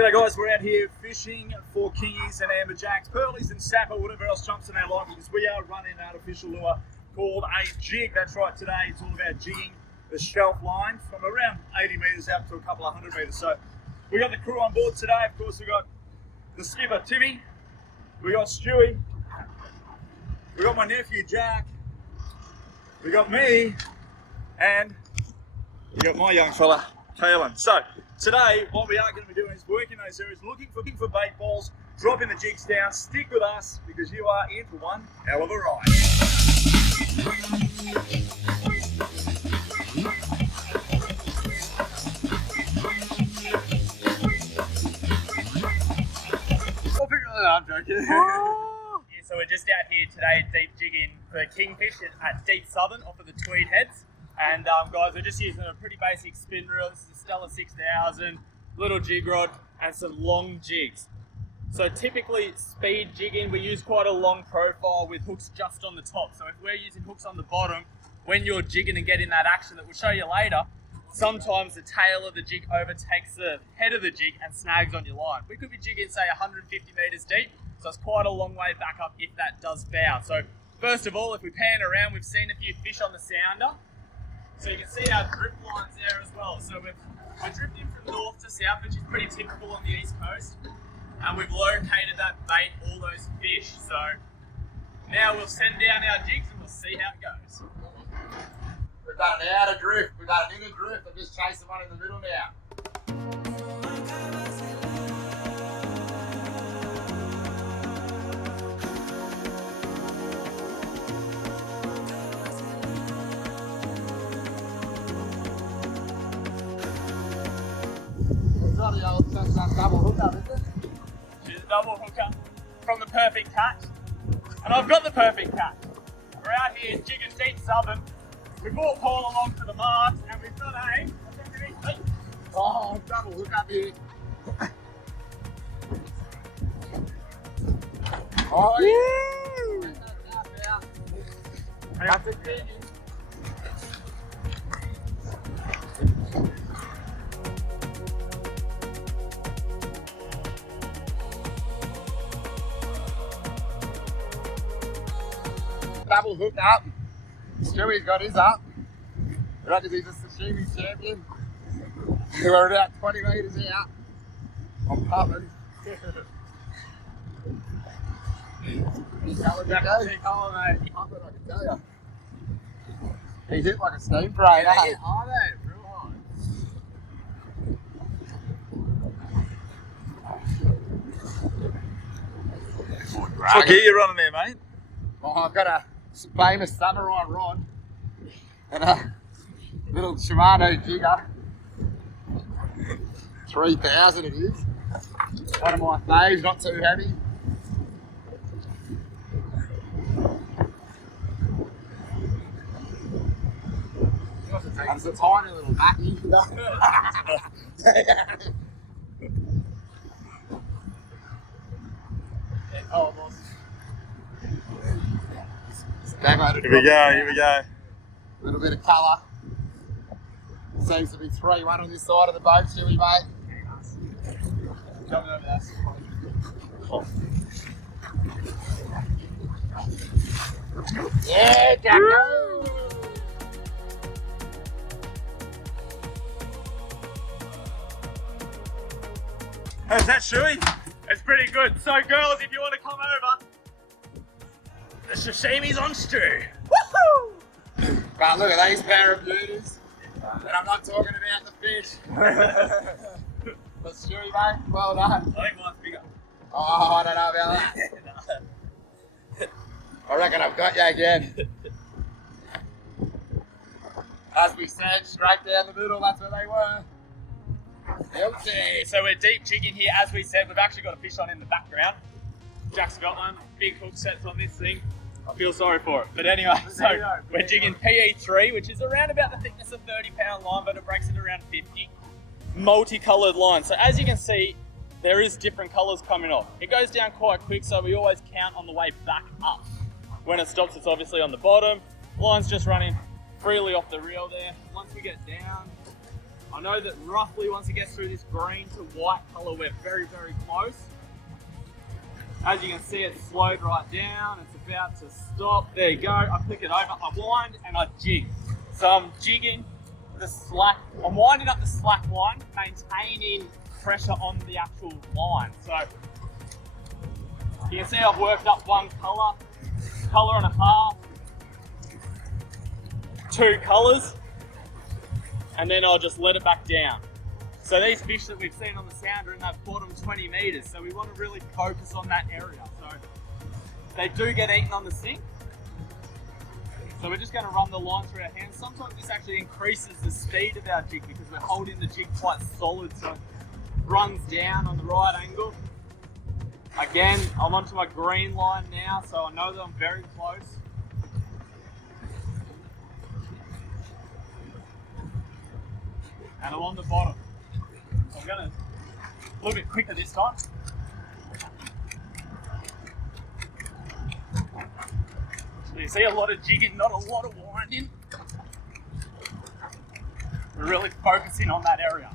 G'day guys, we're out here fishing for kingies and amberjacks, pearlies and sapper, whatever else jumps in our line, because we are running an artificial lure called a jig. That's right, today it's all about jigging the Shelfline from around 80 metres out to a couple of 100 metres. So we got the crew on board today. Of course, we got the skipper Timmy, we got Stewie, we got my nephew Jack, we got me, and we got my young fella Kalen. So today, what we are going to be doing is working those areas, looking for bait balls, dropping the jigs down. Stick with us because you are in for one hell of a ride. I'm joking. Yeah, so we're just out here today deep jigging for Kingfish at Deep Southern off of the Tweed heads. And guys, we're just using a pretty basic spin reel. This is a Stella 6000, little jig rod, and some long jigs. So typically speed jigging, we use quite a long profile with hooks just on the top. So if we're using hooks on the bottom, when you're jigging and getting that action that we'll show you later, sometimes the tail of the jig overtakes the head of the jig and snags on your line. We could be jigging, say, 150 metres deep, so it's quite a long way back up if that does bounce. So first of all, if we pan around, we've seen a few fish on the sounder. So you can see our drift lines there as well. So we're drifting from north to south, which is pretty typical on the east coast. And we've located that bait, all those fish. So now we'll send down our jigs and we'll see how it goes. We've got an outer drift, we've got an inner drift. I'm just chasing one in the middle now. Double hookup, isn't it? She's a double hooker from the perfect catch. And I've got the perfect catch. We're out here jigging Deep Southern. We brought Paul along to the mast and we've got a... Oh, double hookup here. Oh, yeah. That's a Kingies. Double hooked up. Stewie's got his up. I reckon he's a sashimi champion. We're about 20 metres out. I'm pumping. He's coming back out. Keep going, mate. Pumping, I can tell you. He's hit like a steam train, Yeah, eh? are they? Real hard. What gear you running there, mate? Well, I've got a famous samurai rod and a little Shimano jigger. 3000 it is. One of my faves, not too heavy. And it's a tiny little mackie. Oh, boss. Here we go. A little bit of colour. Seems to be 3-1 on this side of the boat, Stewie, mate. Jumping over that. Yeah, Jacko! How's that, Stewie? It's pretty good. So girls, if you want to come over, the sashimi's on stew. Woohoo! But look at these pair of beauties. And I'm not talking about the fish. But Stewie, mate, well done. I think mine's bigger. Oh, I don't know about that. I reckon I've got you again. As we said, straight down the middle, that's where they were. Okay, so we're deep jigging here. As we said, we've actually got a fish on in the background. Jack's got one. Big hook sets on this thing. I feel sorry for it. But anyway, so we're jigging PE3, which is around about the thickness of 30-pound line, but it breaks at around 50. Multicoloured line. So as you can see, there is different colours coming off. It goes down quite quick, so we always count on the way back up. When it stops, it's obviously on the bottom. Line's just running freely off the reel there. Once we get down, I know that roughly once it gets through this green to white colour, we're very, very close. As you can see, it's slowed right down. It's about to stop. There you go. I click it over, I wind, and I jig. So I'm jigging the slack. I'm winding up the slack line, maintaining pressure on the actual line. So you can see I've worked up one colour and a half, 2 colours, and then I'll just let it back down. So these fish that we've seen on the sound are in that bottom 20 metres, so we want to really focus on that area. So they do get eaten on the sink. So we're just going to run the line through our hands. Sometimes this actually increases the speed of our jig because we're holding the jig quite solid, so it runs down on the right angle. Again, I'm onto my green line now, so I know that I'm very close. And I'm on the bottom. I'm going a little bit quicker this time. So you see a lot of jigging, not a lot of winding. We're really focusing on that area.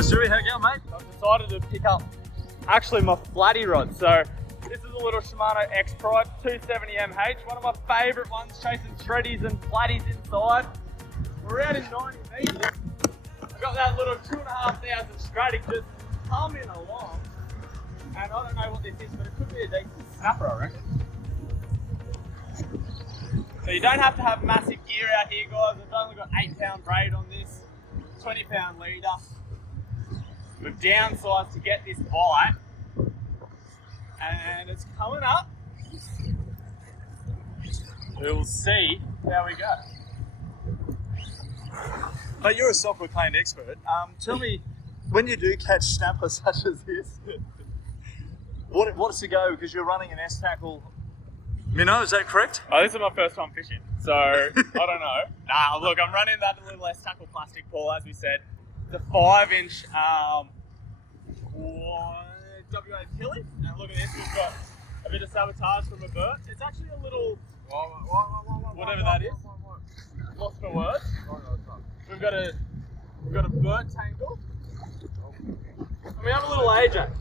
Suri, how you going, mate? I've decided to pick up actually my flatty rod. So this is a little Shimano X Pride 270 MH, one of my favourite ones, chasing shreddies and flatties inside. We're out in 90 metres. I've got that little 2,500 Stratic just humming along. And I don't know what this is, but it could be a decent snapper, I reckon. So you don't have to have massive gear out here, guys. I've only got 8-pound braid on this, 20-pound leader. We've downsized to get this bite, and it's coming up. We'll see how we go. Mate, you're a self-proclaimed expert. Tell me, when you do catch snappers such as this, what's the go? Because you're running an S-tackle minnow, is that correct? Oh, this is my first time fishing, so I don't know. Nah, look, I'm running that little S-tackle plastic pool, as we said. It's a 5-inch WA Pilly, and look at this, we've got a bit of sabotage from a bird. It's actually a little, whatever that is, lost for words. We've got a bird tangle, and we have a little AJ.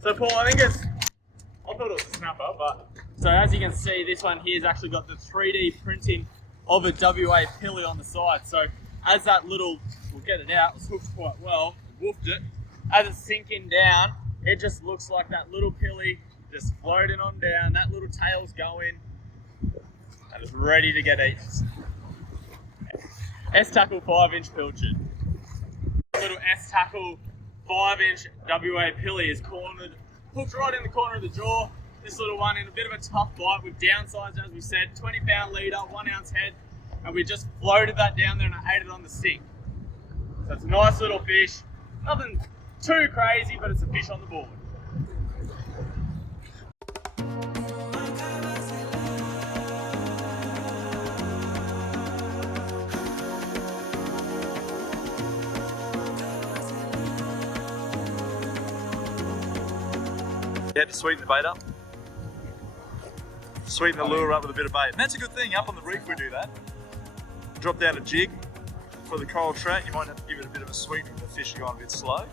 So Paul, I thought it was a snapper, but, so as you can see, this one here's actually got the 3D printing of a WA Pilly on the side. So as that little, we'll get it out, it's hooked quite well, woofed it. As it's sinking down, it just looks like that little pilly just floating on down, that little tail's going, and it's ready to get eaten. S-tackle 5-inch pilchard. Little S-tackle 5-inch WA pilly is cornered, hooked right in the corner of the jaw. This little one in a bit of a tough bite. We've downsized, as we said, 20-pound leader, 1-ounce head, and we just floated that down there and I ate it on the sink. So it's a nice little fish. Nothing too crazy, but it's a fish on the board. You had to sweeten the bait up. Sweeten the lure up with a bit of bait. And that's a good thing, up on the reef we do that. Drop down a jig for the coral trout, you might have to give it a bit of a sweetener if the fish are going a bit slow.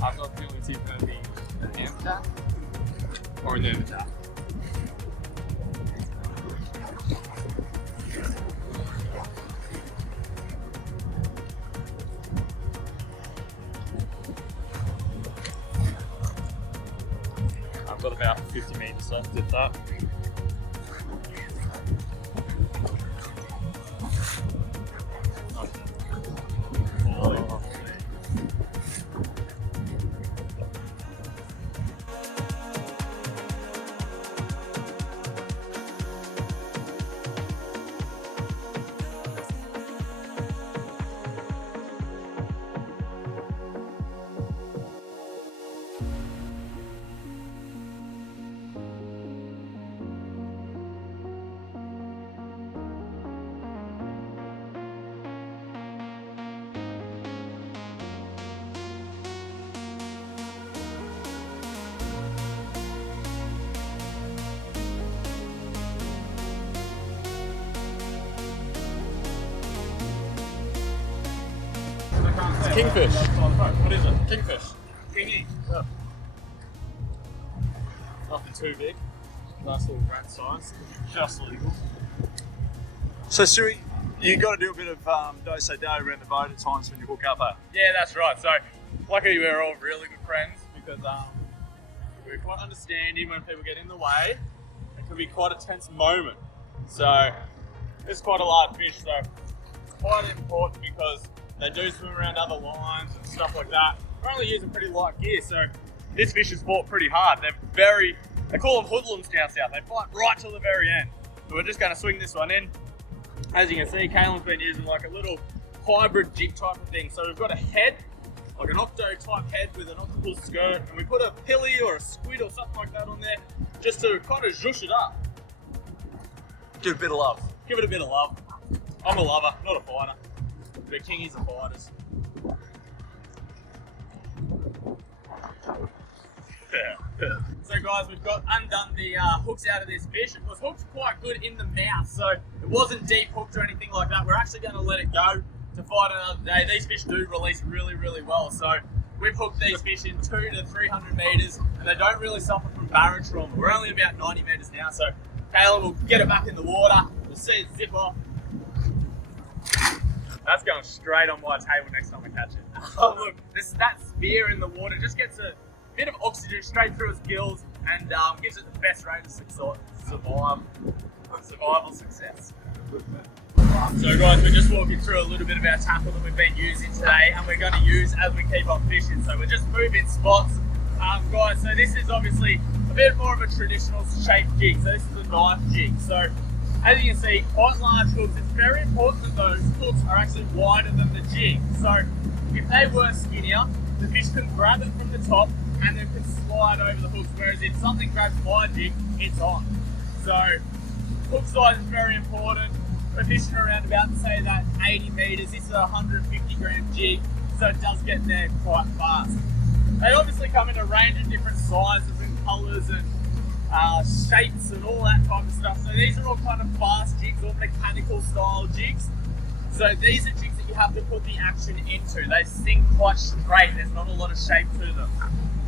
I've got a feeling it's either going to be an amp tap or an over tap. I've got about 50 metres left if that. Oh, Kingfish. What is it? Kingfish. Kingies. Yeah. Nothing too big. Nice little rat size. Just legal. So Stewie, you got to do a bit of do-say day around the boat at times when you hook up. Yeah, that's right. So, luckily we're all really good friends because we're quite understanding when people get in the way. It can be quite a tense moment. So, it's quite a large fish, so quite important because they do swim around other lines and stuff like that. We're only using pretty light gear, so this fish is fought pretty hard. They call them hoodlums down south. They fight right till the very end. So we're just going to swing this one in. As you can see, Caelan's been using like a little hybrid jig type of thing. So we've got a head, like an octo type head with an octopus skirt, and we put a pilly or a squid or something like that on there just to kind of zhoosh it up. Give it a bit of love. Give it a bit of love. I'm a lover, not a fighter. But Kingies are fighters. So guys, we've got undone the hooks out of this fish. It was hooked quite good in the mouth, so it wasn't deep hooked or anything like that. We're actually going to let it go to fight another day. These fish do release really, really well. So we've hooked these fish in 200 to 300 metres, and they don't really suffer from barrage trauma. We're only about 90 metres now, so Caelan will get it back in the water. We'll see it zip off. That's going straight on my table next time I catch it. Oh look, that spear in the water just gets a bit of oxygen straight through its gills and gives it the best rate of survival success. So guys, we're just walking through a little bit of our tackle that we've been using today and we're going to use as we keep on fishing. So we're just moving spots. Guys, so this is obviously a bit more of a traditional shaped jig. So this is a knife jig. So as you can see, quite large hooks. It's very important that those hooks are actually wider than the jig. So if they were skinnier, the fish can grab it from the top and then can slide over the hooks, whereas if something grabs my jig, it's on. So hook size is very important. We're fishing around about, say, that 80 metres. This is a 150 gram jig, so it does get there quite fast. They obviously come in a range of different sizes and colours and shapes and all that type of stuff. So these are all kind of fast jigs or mechanical style jigs. So these are jigs that you have to put the action into. They sink quite straight. There's not a lot of shape to them.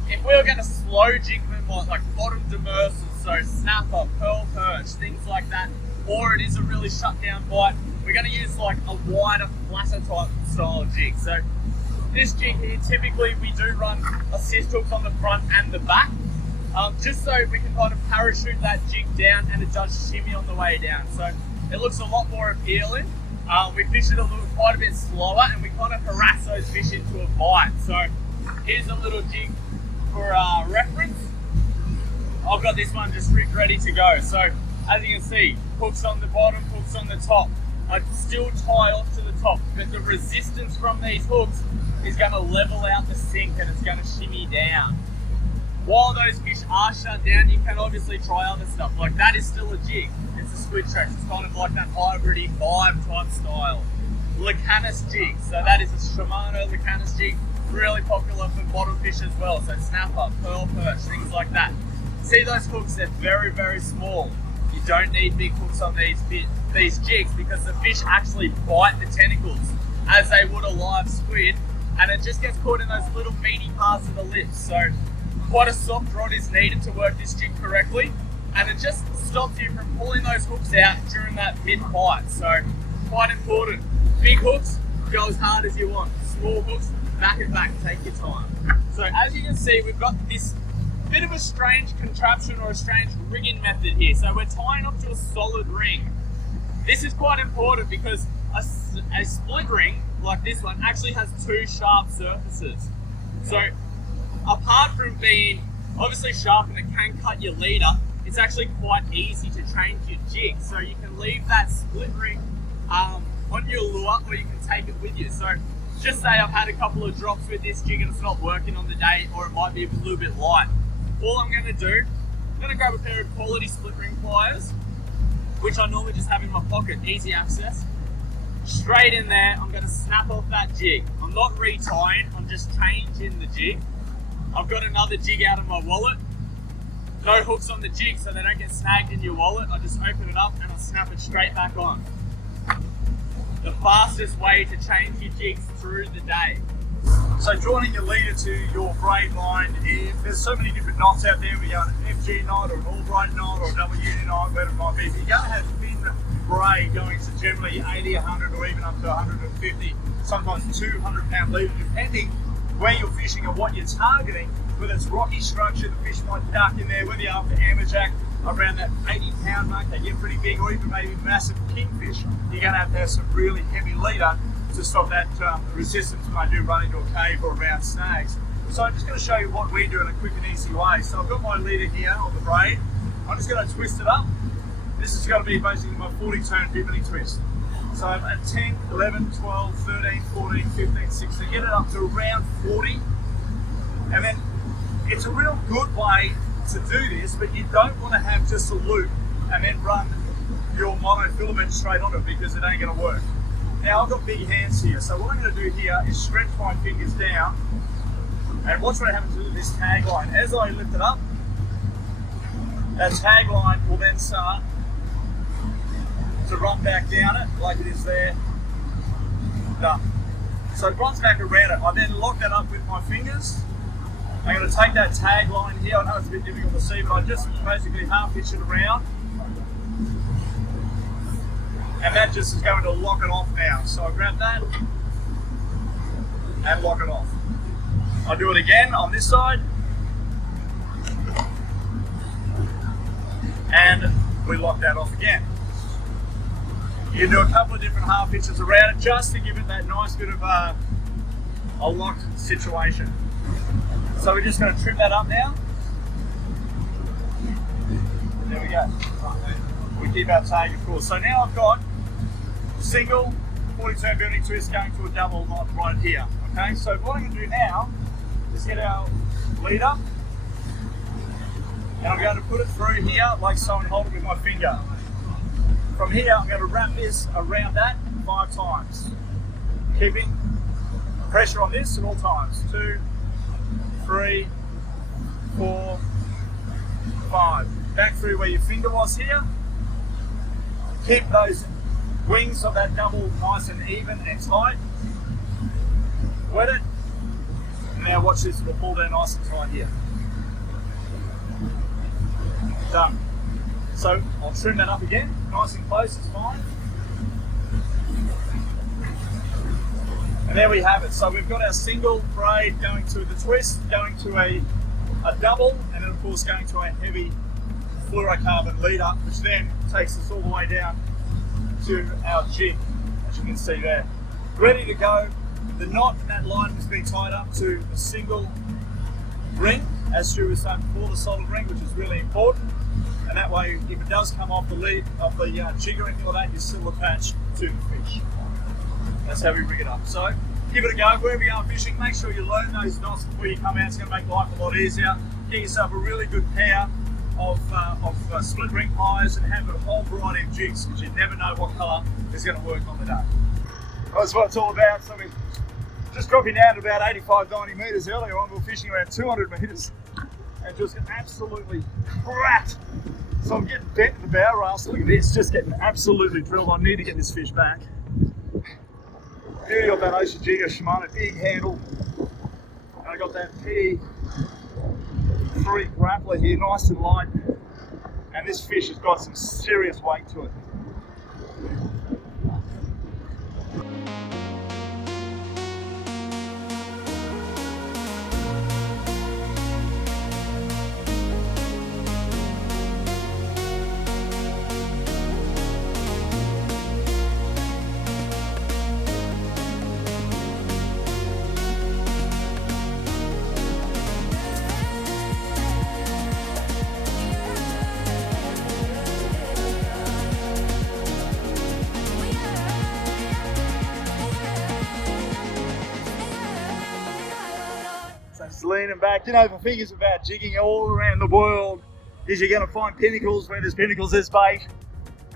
If we were going to slow jig them like bottom demersals, so snapper, pearl perch, things like that, or it is a really shut down bite, we're going to use like a wider, flatter type style jig. So this jig here, typically we do run assist hooks on the front and the back, just so we can kind of parachute that jig down and it does shimmy on the way down. So it looks a lot more appealing. We fish it quite a bit slower and we kind of harass those fish into a bite. So here's a little jig for reference. I've got this one just rigged ready to go. So as you can see, hooks on the bottom, hooks on the top. I still tie off to the top, but the resistance from these hooks is going to level out the sink and it's going to shimmy down. While those fish are shut down, you can obviously try other stuff. Like that is still a jig. It's a squid trace. It's kind of like that hybridy vibe type style. Lacanus jig. So that is a Shimano Lacanus jig. Really popular for bottom fish as well. So snapper, pearl perch, things like that. See those hooks? They're very, very small. You don't need big hooks on these jigs because the fish actually bite the tentacles as they would a live squid, and it just gets caught in those little meaty parts of the lips. So quite a soft rod is needed to work this jig correctly, and it just stops you from pulling those hooks out during that mid-bite. So quite important. Big hooks, go as hard as you want. Small hooks, back and back, take your time. So as you can see, we've got this bit of a strange contraption or a strange rigging method here. So we're tying up to a solid ring. This is quite important because a split ring like this one actually has two sharp surfaces. So apart from being obviously sharp and it can cut your leader, it's actually quite easy to change your jig. So you can leave that split ring on your lure or you can take it with you. So just say I've had a couple of drops with this jig and it's not working on the day, or it might be a little bit light. All I'm going to do, I'm going to grab a pair of quality split ring pliers, which I normally just have in my pocket, easy access. Straight in there, I'm going to snap off that jig. I'm not retying, I'm just changing the jig. I've got another jig out of my wallet. No hooks on the jig so they don't get snagged in your wallet. I just open it up and I snap it straight back on. The fastest way to change your jigs through the day. So joining your leader to your braid line, there's so many different knots out there. We got an FG knot or an all-braid knot or a double uni knot, whatever it might be. But you're going to have thin braid going to generally 80, 100 or even up to 150, sometimes 200 pound leader, depending where you're fishing and what you're targeting. Whether it's rocky structure, the fish might duck in there, whether you're after amberjack around that 80 pound mark, they get pretty big, or even maybe massive kingfish, you're going to have some really heavy leader to stop that resistance when I do run into a cave or around snags. So I'm just going to show you what we do in a quick and easy way. So I've got my leader here on the braid. I'm just going to twist it up. This is going to be basically my 40 turn bimini twist. So I'm at 10, 11, 12, 13, 14, 15, 16, get it up to around 40. And then it's a real good way to do this, but you don't want to have just a loop and then run your monofilament straight on it, because it ain't going to work. Now I've got big hands here, so what I'm going to do here is stretch my fingers down and watch what happens to this tag line. As I lift it up, that tag line will then start to run back down it like it is there. Done. So it runs back around it. I then lock that up with my fingers. I'm going to take that tag line here. I know it's a bit difficult to see, but I just basically half hitch it around. And that just is going to lock it off now. So I grab that and lock it off. I'll do it again on this side. And we lock that off again. You can do a couple of different half hitches around it just to give it that nice bit of a locked situation. So we're just going to trim that up now. There we go. We keep our tag, of course. So now I've got single 40 turn bimini twist going to a double knot right here. Okay, so what I'm going to do now is get our leader, and I'm going to put it through here like so and hold it with my finger. From here, I'm going to wrap this around that 5 times, keeping pressure on this at all times. 2, 3, 4, 5. Back through where your finger was here. Keep those wings of that double nice and even and tight. Wet it. Now watch this, it'll pull down nice and tight here. Done. So I'll trim that up again, nice and close, it's fine. And there we have it. So we've got our single braid going to the twist, going to a double, and then of course going to a heavy fluorocarbon leader, which then takes us all the way down to our jig, as you can see there. Ready to go. The knot in that line has been tied up to a single ring, as Stu was saying before, the solid ring, which is really important. And that way, if it does come off the lead of the jig or anything like that, you're still attached to the fish. That's how we rig it up. So give it a go. Wherever you are fishing, make sure you learn those knots before you come out. It's going to make life a lot easier. Get yourself a really good pair of split ring pliers and have a whole variety of jigs, because you never know what colour is going to work on the day. That's what it's all about. So we're just dropping down to about 85, 90 metres. Earlier on we were fishing around 200 metres and just absolutely cracked. So I'm getting bent in the bow rail. So look at this, just getting absolutely drilled. I need to get this fish back. Beauty of that Ocean Jigger Shimano, big handle. And I got that P3 grappler here, nice and light. And this fish has got some serious weight to it. Leaning back. You know, the thing is about jigging all around the world is you're going to find pinnacles. Where there's pinnacles, there's bait,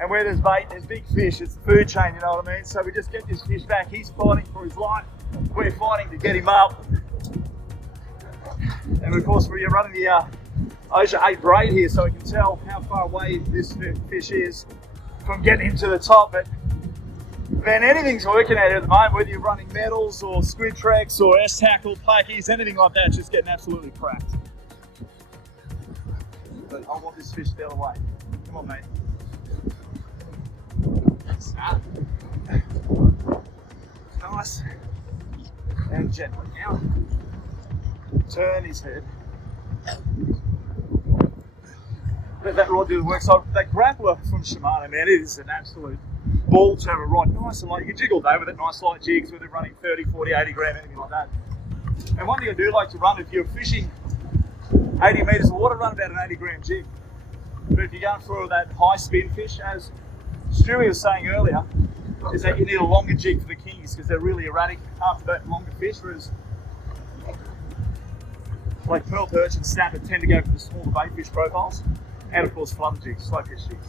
and where there's bait, there's big fish. It's the food chain, you know what I mean? So we just get this fish back. He's fighting for his life. We're fighting to get him up. And of course, we're running the Ocean 8 braid here, so we can tell how far away this fish is from getting him to the top. But Man, anything's working out here at the moment, whether you're running metals or squid tracks or S-tackle, plackies, anything like that, just getting absolutely cracked. But I want this fish the other way. Come on, mate. Nice and gently now. Turn his head. Let that rod do the work. So that grappler from Shimano, man, it is an absolute ball to have a rod. Nice and light. You can jig all day with it. Nice light jigs with it running 30, 40, 80 gram, anything like that. And one thing I do like to run, if you're fishing 80 metres of water, run about an 80 gram jig. But if you're going for that high spin fish, as Stewie was saying earlier, is that you need a longer jig for the kingies because they're really erratic after that longer fish, whereas like pearl perch and snapper tend to go for the smaller bait fish profiles, and of course flutter jigs, slow fish jigs.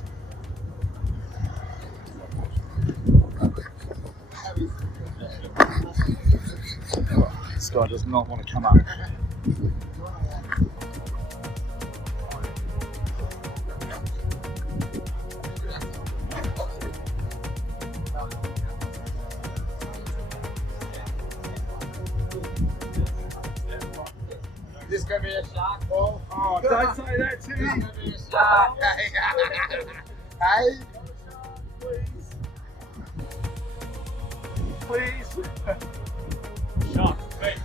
This guy does not want to come up. Is this going to be a shark, Paul? Oh, don't say that to me. This is going to be a shark. Hey? Please. Shark, mate.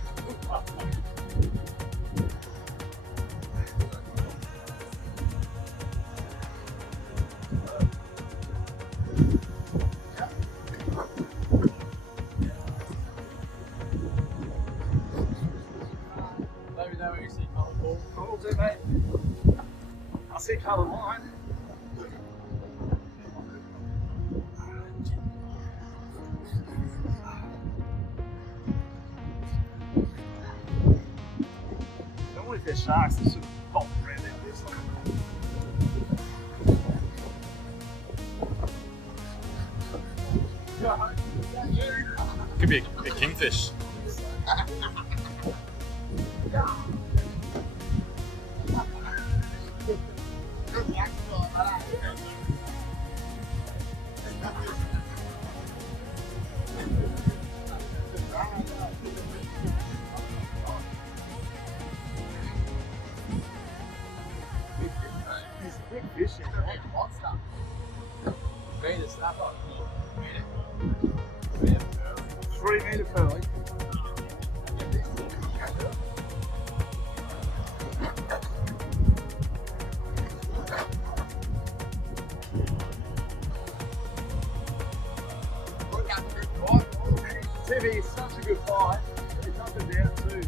Let me know when you see colour, Paul. I'll do, mate. I see colour line. Normally if they're sharks, they sort of pop around out this way. Could be a kingfish. He's a big fish in there. Monster. Made a snapper. 3 metre pearly. TV is such a good fight. It's up and down too.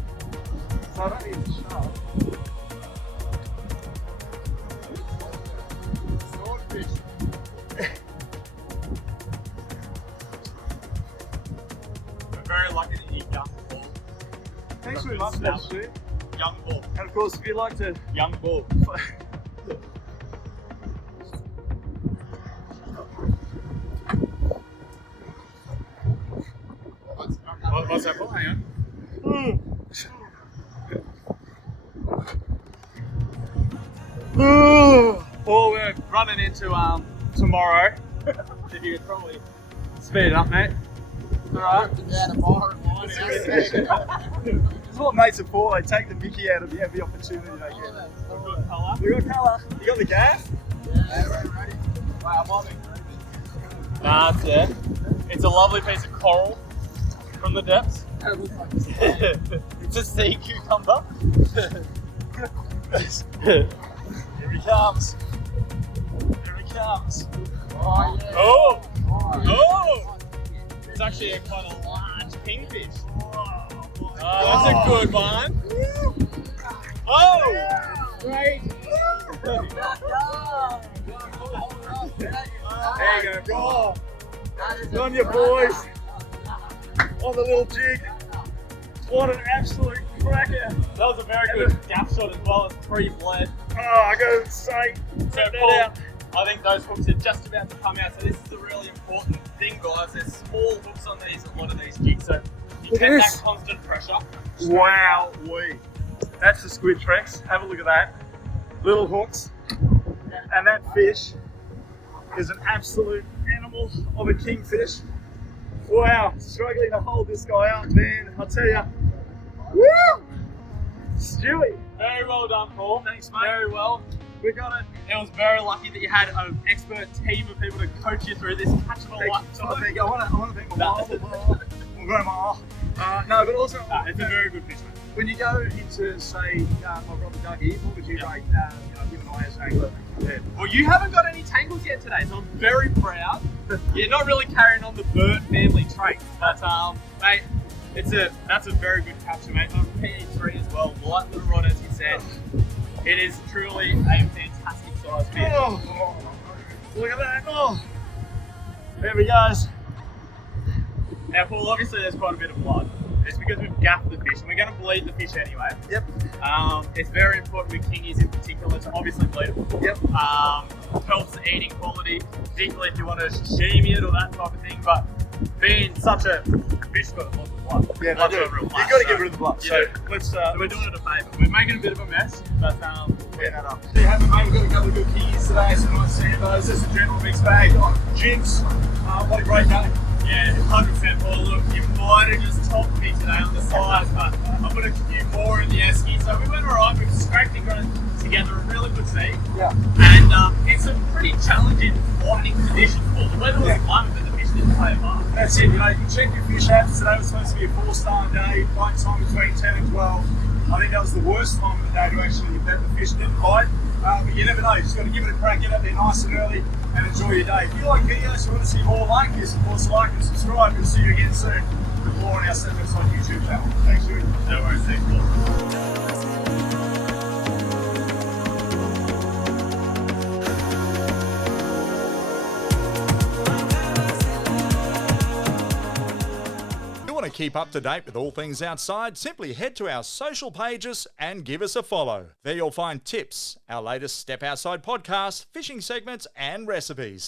So I don't need to sharp. Swordfish. We're very lucky to eat young bull. Thanks very much for that, Stu. Young bull. And of course, if you'd like to Young bull. What's that bull? Hang on. Well, we're running into tomorrow. If you could probably speed it up, mate. Alright. Yeah, the bar and wine. This is what mates are for. They take the mickey out of every opportunity they get. Good colour. You got colour. You got the gaff? Yeah, we're ready. Wow, I'm on it. Nah, it's there. It's a lovely piece of coral from the depths. It's a sea cucumber. Here he comes. Here he comes. Oh, yeah. Oh! Oh, Oh! It's actually a quite a large kingfish. Oh, that's a good one. Oh! Great. There you go. Go on, you boys. On the little jig. What an absolute cracker. That was a very good gaff shot as well as pre-bled. Oh, I gotta say, So check that Paul, out. I think those hooks are just about to come out. So this is a really important thing, guys. There's small hooks on these, a lot of these jigs. So you Look at get this. that constant pressure. Wow, that's the squid tracks. Have a look at that. Little hooks. And that fish is an absolute animal of a kingfish. Wow, struggling to hold this guy up, man. I'll tell you. Woo! Stewie. Very well done, Paul. Thanks, mate. Very well. We got it. It was very lucky that you had an expert team of people to coach you through this catch of a lifetime. Thank you. I want to thank my mom. I'm going to no, but also It's a very good fish, mate. when you go into, say, my brother Dougie, what would you rate him and I as angler? Yeah. Well, you haven't got any tangles yet today, so I'm very proud. You're not really carrying on the bird family trait, but mate, that's a very good capture, mate. On PE3 as well, light little rod as you said. It is truly a fantastic size fish. Oh, look at that. Oh. There we go. Now, Paul, obviously there's quite a bit of blood. It's because we've gaffed the fish, and we're going to bleed the fish anyway. Yep. It's very important with kingies in particular to obviously bleed it. Yep. Helps the eating quality, particularly if you want to sashimi it or that type of thing. But being such a fish got lots of blood. Yeah, Blood's they do. got real You've blood, got to get rid of the blood. Yeah. So let's. So we're doing it a favour. We're making a bit of a mess, but Clean that up. There you have it, mate. We've got a couple of good kingies today, some nice sandbars. This is a general mixed bag. Jigs. What a great day. yeah, 100% Paul. Look, you might have just topped me today on the size, but I put a few more in the esky, so we went alright. We've scraped and got together a really good seed. Yeah. And it's some pretty challenging finding conditions, Paul. The weather was fun, but the fish didn't play a part. That's it. You know, you can check your fish apps. Today was supposed to be a 4-star day. Bite time between 10 and 12. I think that was the worst time of the day to actually bet the fish didn't bite. But you never know. You just got to give it a crack. Get up there nice and early and enjoy your day. If you like videos, you want to see more like this, of course, like and subscribe. We'll see you again soon. More on our segments on YouTube channel. Thanks, Judy. No worries, thanks, Paul. Want to keep up to date with all things outside? Simply head to our social pages and give us a follow. There you'll find tips, our latest Step Outside podcast, fishing segments and recipes.